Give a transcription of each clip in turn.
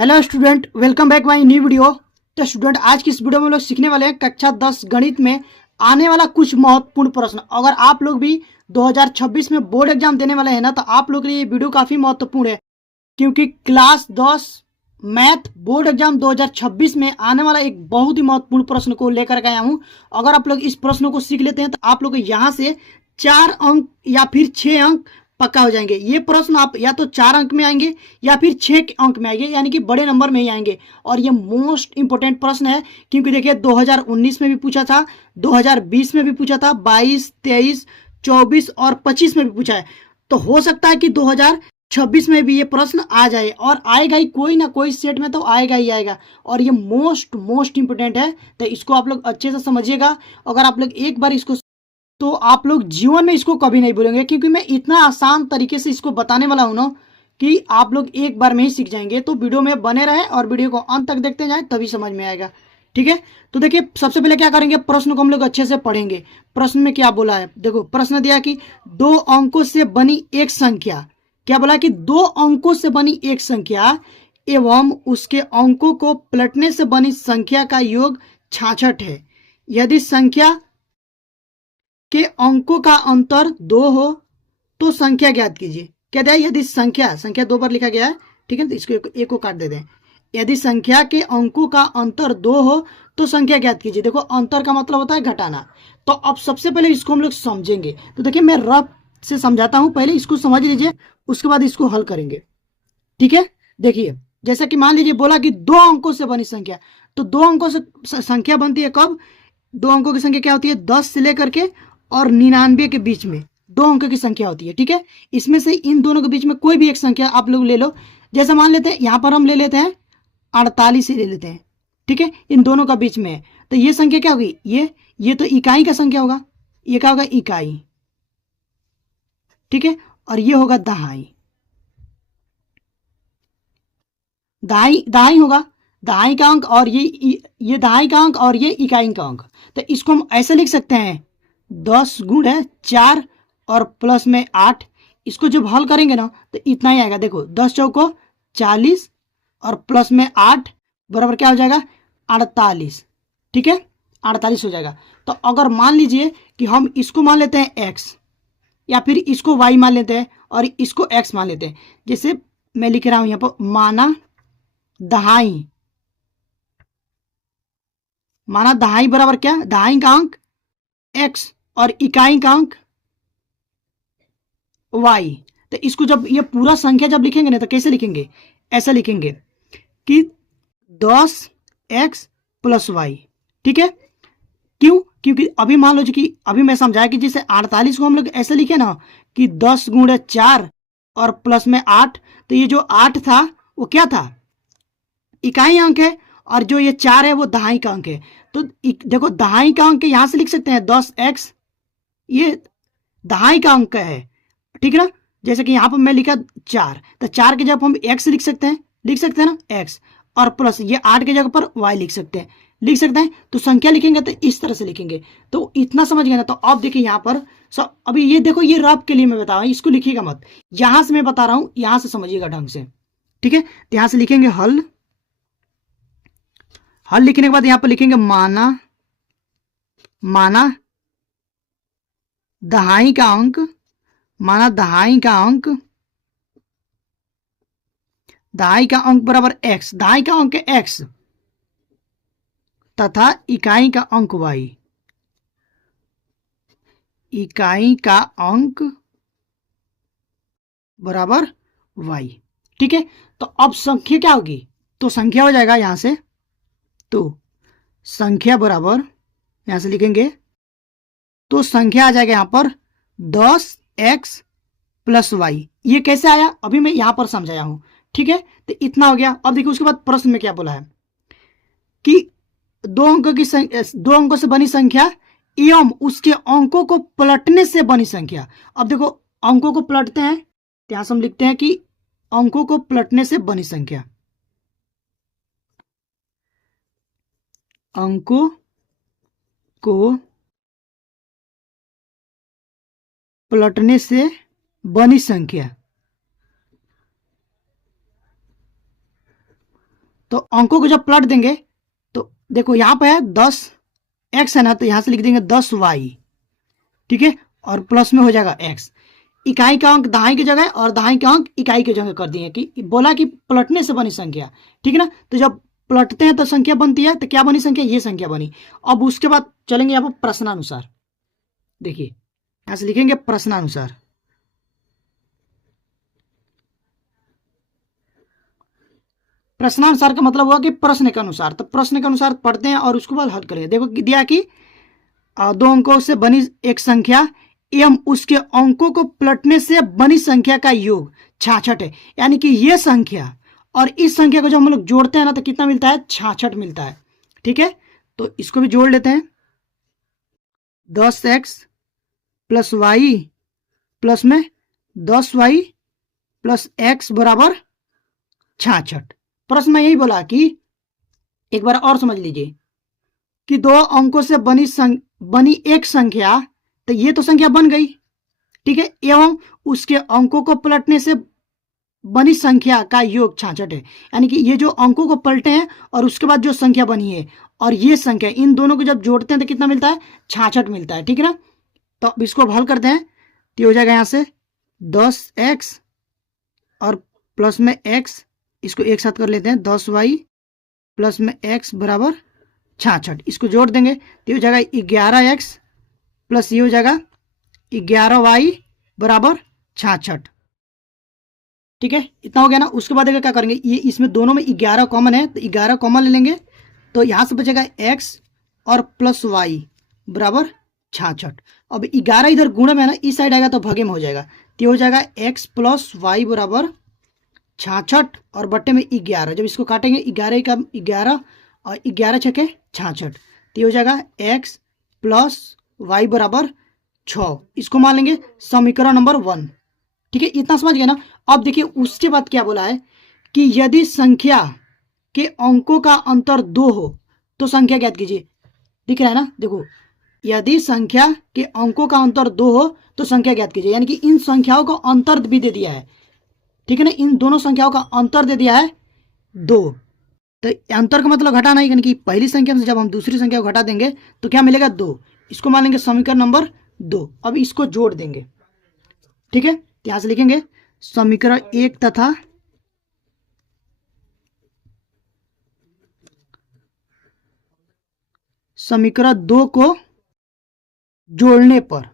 Hello student, welcome back my new video. तो student, आज की इस वीडियो में हम लोग सीखने वाले हैं कक्षा 10 गणित में आने वाला कुछ महत्वपूर्ण प्रश्न। अगर आप लोग भी 2026 में बोर्ड एग्जाम देने वाले हैं ना, तो आप लोग के लिए ये वीडियो काफ़ी महत्वपूर्ण है, क्योंकि क्लास 10 मैथ बोर्ड एग्जाम 2026 में आने वाला एक बहुत ही महत्वपूर्ण प्रश्न को लेकर के आया हूँ। अगर आप लोग इस प्रश्न को सीख लेते हैं तो आप लोग यहाँ से 4 अंक या फिर 6 अंक पक्का हो जाएंगे। ये प्रश्न आप या तो 4 अंक में आएंगे या फिर 6 अंक में आएंगे, यानी कि बड़े नंबर में ही आएंगे। और ये मोस्ट इंपोर्टेंट प्रश्न है, क्योंकि देखिए 2019 में भी पूछा था, 2020 में भी पूछा था, 22, 23, 24 और 25 में भी पूछा है। तो हो सकता है कि 2026 में भी ये प्रश्न आ जाए, और आएगा ही, कोई ना कोई सेट में तो आएगा ही आएगा। और ये मोस्ट इंपोर्टेंट है, तो इसको आप लोग अच्छे से समझिएगा। अगर आप लोग एक बार इसको, तो आप लोग जीवन में इसको कभी नहीं भूलेंगे, क्योंकि मैं इतना आसान तरीके से इसको बताने वाला हूं ना कि आप लोग एक बार में ही सीख जाएंगे। तो वीडियो में बने रहें और वीडियो को अंत तक देखते जाएं, तभी समझ में आएगा। ठीक है, तो देखिए सबसे पहले क्या करेंगे, प्रश्न को हम लोग अच्छे से पढ़ेंगे। प्रश्न में क्या बोला है, देखो प्रश्न दिया कि 2 अंकों से बनी एक संख्या, क्या बोला कि 2 अंकों से बनी एक संख्या एवं उसके अंकों को पलटने से बनी संख्या का योग 66 है। यदि संख्या के अंकों का अंतर 2 हो तो संख्या ज्ञात कीजिए। क्या दिया, यदि संख्या, संख्या 2 बार लिखा गया है, ठीक है, तो इसको एक को काट देते हैं। यदि संख्या के अंकों का अंतर 2 हो तो संख्या ज्ञात कीजिए। देखो अंतर का मतलब होता है घटाना। तो अब सबसे पहले इसको हम लोग समझेंगे। तो देखिए मैं रफ से समझाता हूं, पहले इसको समझ लीजिए, उसके बाद इसको हल करेंगे। ठीक है, देखिए जैसा कि मान लीजिए बोला कि 2 अंकों से बनी संख्या, तो 2 अंकों से संख्या बनती है कब, 2 अंकों की संख्या क्या होती है, 10 से लेकर के और 99 के बीच में 2 अंक की संख्या होती है। ठीक है, इसमें से इन दोनों के बीच में कोई भी एक संख्या आप लोग ले लो। जैसा मान लेते हैं, यहां पर हम ले लेते हैं 48 ही ले लेते हैं। ठीक है, इन दोनों का बीच में है, तो ये संख्या क्या होगी, ये तो इकाई का संख्या होगा, ये क्या होगा, इकाई। ठीक है, और ये होगा दहाई, दहाई दहाई होगा, दहाई का अंक, और ये दहाई का अंक और ये इकाई का अंक। तो इसको हम ऐसे लिख सकते हैं, 10 गुणे 4 और प्लस में 8। इसको जब हल करेंगे ना तो इतना ही आएगा। देखो 10 चौको 40 और प्लस में 8 बराबर क्या हो जाएगा, 48। ठीक है, 48 हो जाएगा। तो अगर मान लीजिए कि हम इसको मान लेते हैं एक्स, या फिर इसको वाई मान लेते हैं और इसको एक्स मान लेते हैं। जैसे मैं लिख रहा हूं यहां पर, माना दहाई, माना दहाई बराबर क्या, दहाई का अंक एक्स और इकाई का अंक वाई। तो इसको जब ये पूरा संख्या जब लिखेंगे ना, तो कैसे लिखेंगे, ऐसा लिखेंगे कि 10x प्लस वाई। ठीक है, क्यों, क्योंकि अभी मान लो कि अभी मैं समझाया कि जैसे 48 को हम लोग ऐसे लिखे ना कि 10 गुणे 4 और प्लस में 8। तो ये जो 8 था वो क्या था, इकाई अंक है, और जो ये 4 है वो दहाई का अंक है। तो देखो दहाई का अंक यहां से लिख सकते हैं 10x, ये दहाई का अंक है। ठीक है ना, जैसे कि यहां पर मैं लिखा 4, तो 4 की जगह हम x लिख सकते हैं ना, x, और प्लस ये 8 की जगह पर y लिख सकते हैं। तो संख्या लिखेंगे तो इस तरह से लिखेंगे। तो इतना समझ गए ना। तो अब देखिए यहाँ पर सब, अभी ये देखो, ये रफ के लिए मैं बता रहा हूँ, इसको लिखिएगा मत, यहां से मैं बता रहा हूं, यहां से समझिएगा ढंग से। ठीक है, तो यहां से लिखेंगे हल, हल लिखने के बाद यहां पर लिखेंगे माना, माना दहाई का अंक, माना दहाई का अंक, दहाई का अंक बराबर x, दहाई का अंक x तथा इकाई का अंक y, इकाई का अंक बराबर y। ठीक है, तो अब संख्या क्या होगी, तो संख्या हो जाएगा यहां से, तो संख्या बराबर यहां से लिखेंगे, तो संख्या आ जाएगा यहां पर 10x प्लस वाई। ये कैसे आया, अभी मैं यहां पर समझाया हूं। ठीक है, तो इतना हो गया। अब देखिए उसके बाद प्रश्न में क्या बोला है कि 2 अंकों से बनी संख्या एवं उसके अंकों को पलटने से बनी संख्या। अब देखो अंकों को पलटते हैं, तो यहां से हम लिखते हैं कि अंकों को पलटने से बनी संख्या, अंकों को पलटने से बनी संख्या। तो अंकों को जब पलट देंगे तो देखो यहाँ पे है 10x है ना, तो यहाँ से लिख देंगे 10y, ठीक है, और प्लस में हो जाएगा x। इकाई का अंक दहाई की जगह और दहाई का अंक इकाई की जगह कर दिए कि बोला कि पलटने से बनी संख्या, ठीक है ना। तो जब पलटते हैं तो संख्या बनती है, तो क्या बनी संख्या, ये संख्या बनी। अब उसके बाद चलेंगे यहाँ पर प्रश्नानुसार। देखिए यहाँ से लिखेंगे प्रश्नानुसार। प्रश्नानुसार का मतलब हुआ कि प्रश्न के अनुसार, तो प्रश्न के अनुसार पढ़ते हैं और उसके बाद हल करेंगे। देखो दिया कि दो अंकों से बनी एक संख्या एवं उसके अंकों को पलटने से बनी संख्या का योग 66 है। यानी कि ये संख्या और इस संख्या को जब हम लोग जोड़ते हैं ना तो कितना मिलता है, 66 मिलता है, ठीक है। तो इसको भी जोड़ लेते हैं, 10x प्लस वाई प्लस में 10y प्लस x बराबर 66। प्रश्न में यही बोला कि एक बार और समझ लीजिए कि दो अंकों से बनी एक संख्या, तो ये तो संख्या बन गई, ठीक है, एवं उसके अंकों को पलटने से बनी संख्या का योग 66 है। यानी कि ये जो अंकों को पलटे हैं और उसके बाद जो संख्या बनी है और ये संख्या, इन दोनों को जब जोड़ते हैं तो कितना मिलता है, 66 मिलता है, ठीक है ना। तो अब इसको हल करते हैं तो हो जाएगा यहाँ से 10x और प्लस में x, इसको एक साथ कर लेते हैं, 10y प्लस में x बराबर 66। इसको जोड़ देंगे तो हो जाएगा 11x प्लस ये हो जाएगा 11y बराबर 66, ठीक है। इतना हो गया ना। उसके बाद क्या करेंगे, ये इसमें दोनों में 11 कॉमन है तो 11 कॉमन ले लेंगे, तो यहाँ से बचेगा x और प्लस y बराबर 66। अब 11 इधर गुणे में है ना, इस साइड आएगा तो भगे में हो जाएगा, तो हो जाएगा x प्लस वाई बराबर 66 और बट्टे में 11। जब इसको काटेंगे 11 का 11 और 11 छके 66, तो हो जाएगा x प्लस वाई बराबर 6। इसको मान लेंगे समीकरण नंबर 1, ठीक है। इतना समझ गए ना। अब देखिए उसके बाद क्या बोला है कि यदि संख्या के अंकों का अंतर 2 हो तो संख्या ज्ञात कीजिए। दिख रहा है ना, देखो यदि संख्या के अंकों का अंतर 2 हो तो संख्या ज्ञात कीजिए। यानी कि इन संख्याओं को अंतर भी दे दिया है, ठीक है ना, इन दोनों संख्याओं का अंतर दे दिया है 2। तो अंतर का मतलब घटाना ही, यानी कि पहली संख्या से जब हम दूसरी संख्या को घटा देंगे तो क्या मिलेगा, 2। इसको मान लेंगे समीकरण नंबर 2। अब इसको जोड़ देंगे, ठीक है। यहां से लिखेंगे समीकरण 1 तथा समीकरण 2 को जोड़ने पर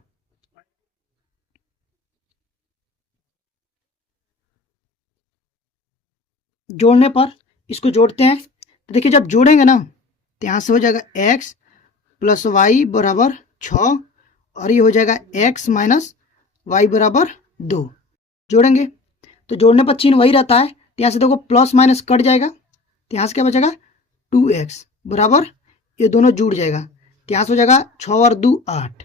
इसको जोड़ते हैं। तो देखिए जब जोड़ेंगे ना तो यहां से हो जाएगा x प्लस वाई बराबर 6 और ये हो जाएगा x माइनस वाई बराबर 2। जोड़ेंगे तो जोड़ने पर चिन्ह वही रहता है, तो यहाँ से देखो प्लस माइनस कट जाएगा, तो यहाँ से क्या बचेगा 2x बराबर, ये दोनों जुड़ जाएगा, तो यहाँ से हो जाएगा 6 और 2 8,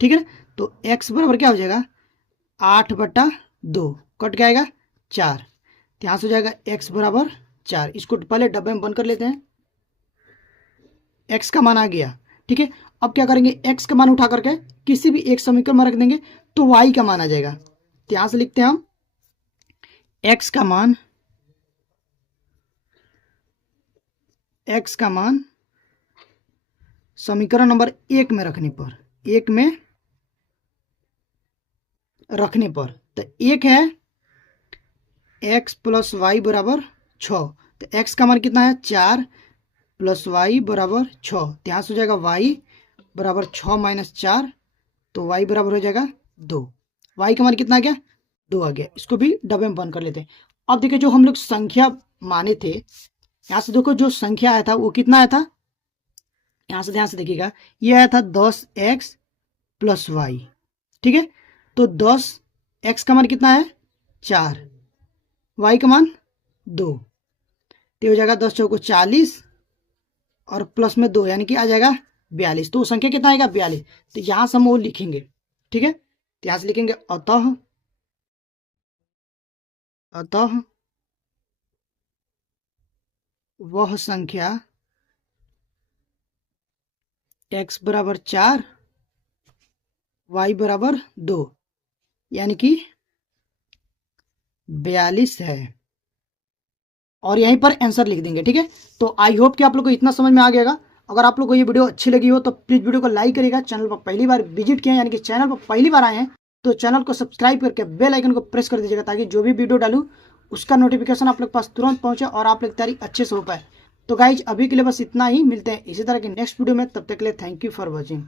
ठीक है। तो x बराबर क्या हो जाएगा 8/2, कट जाएगा 4, तो यहाँ से हो जाएगा x बराबर 4। इसको पहले डब्बे में बंद कर लेते हैं, x का मान आ गया, ठीक है। अब क्या करेंगे, x का मान उठा करके किसी भी एक समीकरण में रख देंगे तो y का मान आ जाएगा। तो यहाँ से लिखते हैं हम x का मान समीकरण नंबर 1 में रखने पर तो 1 है x प्लस वाई बराबर 6, तो x का मान कितना है 4 प्लस वाई बराबर 6, यहाँ से हो जाएगा y बराबर 6 माइनस 4, तो y बराबर हो जाएगा 2। y का मान कितना आ गया 2 आ गया। इसको भी डब्बे में बंद कर लेते हैं। अब देखिए जो हम लोग संख्या माने थे, यहाँ से देखो जो संख्या आया था वो कितना आया था, यहाँ से ध्यान से देखिएगा, ये आया था 10x प्लस वाई, ठीक है। तो 10x का मान कितना है 4, y का मान 2, तो हो जाएगा 10 चौको 40 और प्लस में 2 यानी कि आ जाएगा 42। तो संख्या कितना आएगा 42। तो यहाँ से हम वो लिखेंगे, ठीक है। तो यहाँ से लिखेंगे अतः वह संख्या x बराबर 4 y बराबर 2 यानी कि 42 है। और यहीं पर आंसर लिख देंगे। ठीक है, तो आई होप कि आप लोग को इतना समझ में आ गया। अगर आप लोग को ये वीडियो अच्छी लगी हो तो प्लीज़ वीडियो को लाइक करिएगा। चैनल पर पहली बार विजिट किए यानी कि चैनल पर पहली बार आए हैं तो चैनल को सब्सक्राइब करके बेल आइकन को प्रेस कर दीजिएगा, ताकि जो भी वीडियो डालूँ उसका नोटिफिकेशन आप लोग पास तुरंत पहुंचे और आप लोग तैयारी अच्छे से हो पाए। तो गाइज अभी के लिए बस इतना ही, मिलते हैं इसी तरह के नेक्स्ट वीडियो में। तब तक के लिए थैंक यू फॉर वॉचिंग।